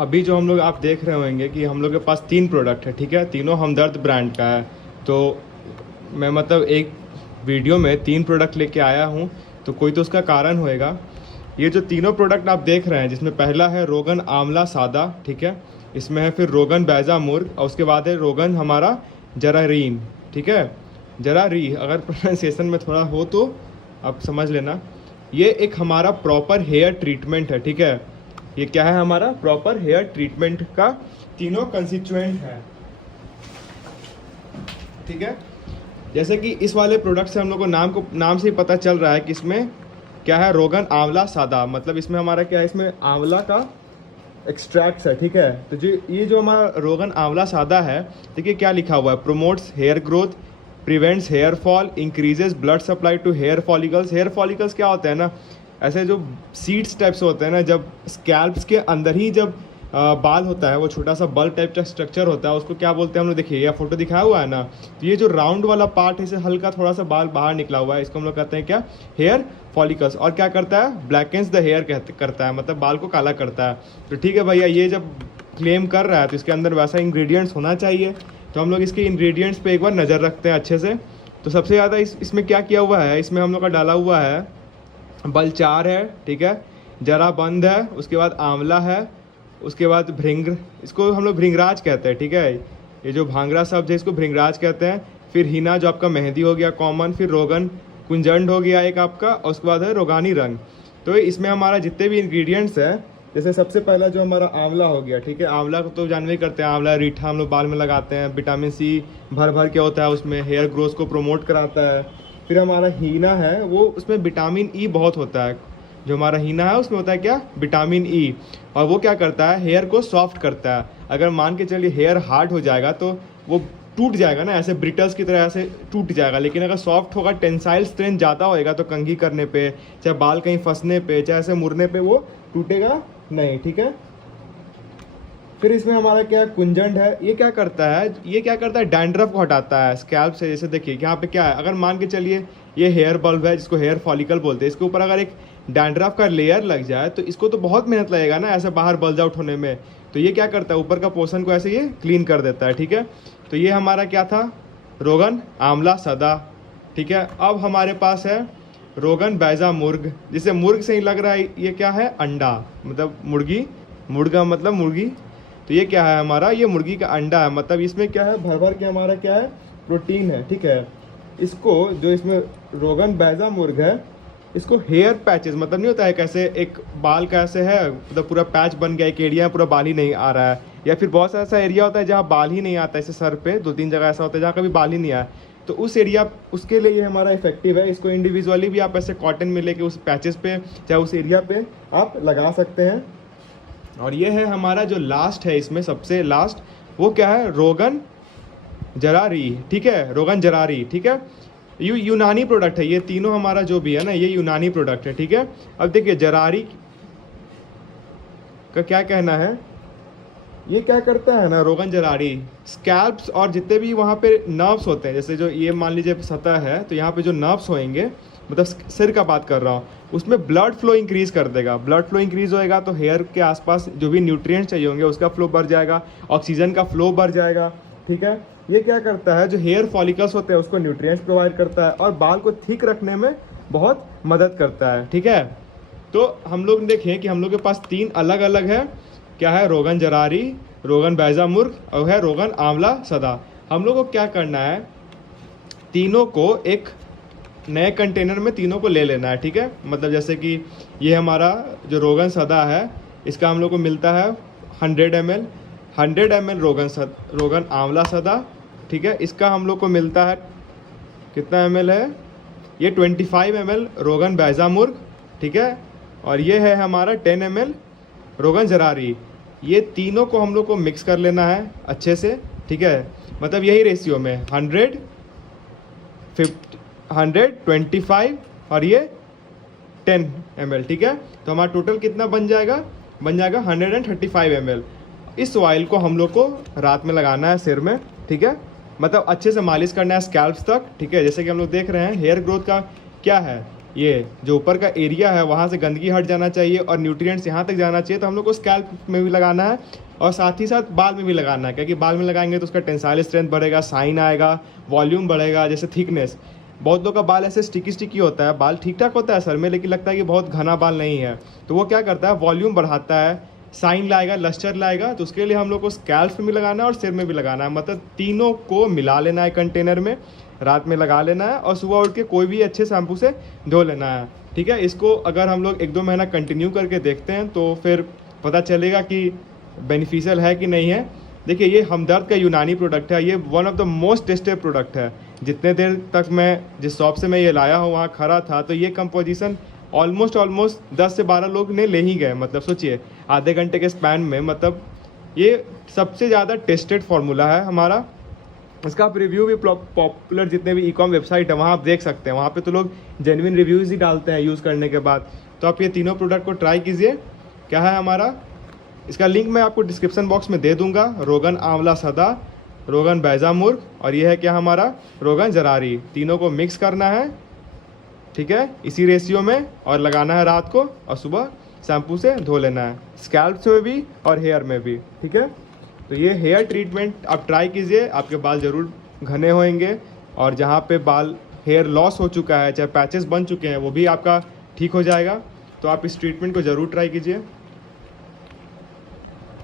अभी जो हम लोग आप देख रहे होंगे कि हम लोग के पास 3 प्रोडक्ट है, ठीक है। तीनों हमदर्द ब्रांड का है। तो मैं मतलब एक वीडियो में 3 प्रोडक्ट लेके आया हूँ, तो कोई तो उसका कारण होएगा। ये जो तीनों प्रोडक्ट आप देख रहे हैं, जिसमें पहला है रोगन आंवला सादा, ठीक है। इसमें है फिर रोगन बैजा मुर्ग, और उसके बाद है रोगन हमारा जरारीन, ठीक है। जरारी अगर प्रोनाउंसिएशन में थोड़ा हो तो आप समझ लेना। ये एक हमारा प्रॉपर हेयर ट्रीटमेंट है, ठीक है। ये क्या है, हमारा प्रॉपर हेयर ट्रीटमेंट का तीनों कंस्टिट्यूएंट है, ठीक है। जैसे कि इस वाले प्रोडक्ट से हम लोग को नाम से ही पता चल रहा है कि इसमें क्या है, रोगन आंवला सादा, मतलब इसमें हमारा क्या है, इसमें आंवला का एक्सट्रैक्ट्स है, ठीक है। तो जो ये जो हमारा रोगन आंवला सादा है, देखिए क्या लिखा हुआ है, promotes hair growth, prevents hair fall, increases blood supply to hair follicles. Hair follicles क्या होता है ना, ऐसे जो सीड्स टाइप्स होते हैं ना, जब स्कैल्प्स के अंदर ही जब बाल होता है, वो छोटा सा बल टाइप का स्ट्रक्चर होता है, उसको क्या बोलते हैं हम लोग, देखिए यह फोटो दिखाया हुआ है ना। तो ये जो राउंड वाला पार्ट है, इसे हल्का थोड़ा सा बाल बाहर निकला हुआ है, इसको हम लोग कहते हैं क्या, हेयर फॉलिकल्स। और क्या करता है, ब्लैकेंस द हेयर करता है, मतलब बाल को काला करता है। तो ठीक है भैया, ये जब क्लेम कर रहा है तो इसके अंदर वैसा इंग्रेडिएंट्स होना चाहिए। तो हम लोग इसके इंग्रेडिएंट्स पे एक बार नज़र रखते हैं अच्छे से। तो सबसे ज़्यादा इसमें क्या किया हुआ है, इसमें हम लोग का डाला हुआ है बलचार है, ठीक है, जरा बंद है, उसके बाद आंवला है, उसके बाद भृंग, इसको हम लोग भृंगराज कहते हैं, ठीक है। ये जो भांगड़ा शब्द है इसको भृंगराज कहते हैं। फिर हिना जो आपका मेहंदी हो गया कॉमन, फिर रोगन कुंजंड हो गया एक आपका, और उसके बाद है रोगानी रंग। तो इसमें हमारा जितने भी इंग्रेडिएंट्स हैं, जैसे सबसे पहला जो हमारा आंवला हो गया, ठीक है। आंवला को तो जानवे करते हैं, आंवला रीठा हम लोग बाल में लगाते हैं, विटामिन सी भर भर के होता है उसमें, हेयर ग्रोथ को प्रमोट कराता है। फिर हमारा हीना है, वो उसमें विटामिन ई बहुत होता है। जो हमारा हीना है उसमें होता है क्या, विटामिन ई, और वो क्या करता है, हेयर को सॉफ्ट करता है। अगर मान के चलिए हेयर हार्ड हो जाएगा तो वो टूट जाएगा ना, ऐसे ब्रिटल्स की तरह ऐसे टूट जाएगा। लेकिन अगर सॉफ्ट होगा, टेंसाइल स्ट्रेंथ ज़्यादा होएगा, तो कंघी करने पे, चाहे बाल कहीं फंसने पे, चाहे ऐसे मुड़ने पे, वो टूटेगा नहीं, ठीक है। फिर इसमें हमारा क्या कुंजंड है, ये क्या करता है, ये क्या करता है, डैंड्रफ को हटाता है स्कैल्प से। जैसे देखिए यहाँ पे क्या है, अगर मान के चलिए ये हेयर बल्ब है, जिसको हेयर फॉलिकल बोलते हैं, इसके ऊपर अगर एक डैंड्रफ का लेयर लग जाए तो इसको तो बहुत मेहनत लगेगा ना, ऐसे बाहर बल्ज आउट होने में। तो ये क्या करता है, ऊपर का पोर्शन को ऐसे ये क्लीन कर देता है, ठीक है। तो ये हमारा क्या था, रोगन आंवला सदा, ठीक है। अब हमारे पास है रोगन बैजा मुर्ग, जिसे मुर्ग से ही लग रहा है ये क्या है, अंडा, मतलब मुर्गी, मुर्गा मतलब मुर्गी। तो ये क्या है हमारा, ये मुर्गी का अंडा है, मतलब इसमें क्या है, भर भर के हमारा क्या है, प्रोटीन है, ठीक है। इसको जो इसमें रोगन बैजा मुर्ग है, इसको हेयर पैचेस, मतलब नहीं होता है कैसे एक बाल का ऐसे है, मतलब पूरा पैच बन गया, एक एरिया में पूरा बाल ही नहीं आ रहा है, या फिर बहुत सा ऐसा एरिया होता है जहाँ बाल ही नहीं आता है, ऐसे सर पे 2-3 जगह ऐसा होता है जहाँ कभी बाल ही नहीं आया, तो उस एरिया, उसके लिए ये हमारा इफेक्टिव है। इसको इंडिविजुअली भी आप ऐसे कॉटन में लेके उस पैचेस पे, चाहे उस एरिया पे आप लगा सकते हैं। और ये है हमारा जो लास्ट है, इसमें सबसे लास्ट वो क्या है, रोगन जरारी, ठीक है, रोगन जरारी, ठीक है। यूनानी प्रोडक्ट है ये तीनों, हमारा जो भी है ना, ये यूनानी प्रोडक्ट है, ठीक है। अब देखिए जरारी का क्या कहना है, ये क्या करता है ना, रोगन जरारी स्कैल्प्स और जितने भी वहाँ पे नर्व्स होते हैं, जैसे जो ये मान लीजिए सतह है, तो यहाँ पे जो नर्व्स होंगे, मतलब सिर का बात कर रहा हूँ, उसमें ब्लड फ्लो इंक्रीज कर देगा। ब्लड फ्लो इंक्रीज होएगा तो हेयर के आसपास जो भी न्यूट्रिएंट्स चाहिए होंगे उसका फ्लो बढ़ जाएगा, ऑक्सीजन का फ्लो बढ़ जाएगा, ठीक है। ये क्या करता है, जो हेयर फॉलिकल्स होते हैं उसको न्यूट्रिएंट्स प्रोवाइड करता है, और बाल को थिक रखने में बहुत मदद करता है, ठीक है। तो हम लोग देखें कि हम लोग के पास 3 अलग अलग है, क्या है, रोगन जरारी, रोगन बैजा मुर्ग, और है रोगन आंवला सदा। हम लोग को क्या करना है, तीनों को एक नए कंटेनर में तीनों को ले लेना है, ठीक है। मतलब जैसे कि ये हमारा जो रोगन सदा है, इसका हम लोग को मिलता है 100 ml, 100 ml रोगन आंवला सदा, ठीक है। इसका हम लोग को मिलता है कितना ml है, ये 25 ml रोगन बैजा मुर्ग, ठीक है। और ये है हमारा 10 ml रोगन जरारी। ये तीनों को हम लोग को मिक्स कर लेना है अच्छे से, ठीक है। मतलब यही रेशियो में 100, 25 और ये 10 ml, ठीक है। तो हमारा टोटल कितना बन जाएगा 135 ml। इस ऑयल को हम लोग को रात में लगाना है सिर में, ठीक है। मतलब अच्छे से मालिश करना है स्कैल्प्स तक, ठीक है। जैसे कि हम लोग देख रहे हैं हेयर ग्रोथ का क्या है, ये जो ऊपर का एरिया है वहाँ से गंदगी हट जाना चाहिए और न्यूट्रिएंट्स यहाँ तक जाना चाहिए। तो हम लोग को स्कैल्प में भी लगाना है और साथ ही साथ बाल में भी लगाना है, क्योंकि बाल में लगाएंगे तो उसका टेंसाइल स्ट्रेंथ बढ़ेगा, शाइन आएगा, वॉल्यूम बढ़ेगा, जैसे थिकनेस। बहुत लोग का बाल ऐसे स्टिकी स्टिकी होता है, बाल ठीक ठाक होता है सर में, लेकिन लगता है कि बहुत घना बाल नहीं है, तो वो क्या करता है, वॉल्यूम बढ़ाता है, शाइन लाएगा, लस्टर लाएगा। तो उसके लिए हम लोग को स्कैल्प में भी लगाना है और सिर में भी लगाना है, मतलब तीनों को मिला लेना है कंटेनर में, रात में लगा लेना है और सुबह उठ के कोई भी अच्छे शैम्पू से धो लेना है। ठीक है, इसको अगर हम लोग 1-2 महीना कंटिन्यू करके देखते हैं तो फिर पता चलेगा कि बेनिफिशियल है कि नहीं है। देखिए, ये हमदर्द का यूनानी प्रोडक्ट है, ये one of the most tested product है। जितने देर तक मैं जिस शॉप से मैं ये लाया हूँ वहाँ खड़ा था, तो ये कंपोजिशन ऑलमोस्ट 10 से 12 लोग ने ले ही गए, मतलब सोचिए आधे घंटे के स्पैन में। मतलब ये सबसे ज़्यादा टेस्टेड फार्मूला है हमारा। इसका आप रिव्यू भी पॉपुलर जितने भी ई-कॉम वेबसाइट है वहाँ आप देख सकते हैं, वहाँ पे तो लोग जेन्युइन रिव्यूज़ ही डालते हैं यूज़ करने के बाद। तो आप ये तीनों प्रोडक्ट को ट्राई कीजिए। क्या है हमारा, इसका लिंक मैं आपको डिस्क्रिप्शन बॉक्स में दे दूंगा। रोगन आंवला सादा, रोगन बैजामुर्ग और ये है क्या हमारा रोगन जरारी, तीनों को मिक्स करना है, ठीक है, इसी रेशियो में, और लगाना है रात को और सुबह शैम्पू से धो लेना है, स्कैल्प में भी और हेयर में भी। ठीक है, तो ये हेयर ट्रीटमेंट आप ट्राई कीजिए, आपके बाल ज़रूर घने होंगे और जहाँ पे बाल हेयर लॉस हो चुका है, चाहे पैचेस बन चुके हैं, वो भी आपका ठीक हो जाएगा। तो आप इस ट्रीटमेंट को ज़रूर ट्राई कीजिए।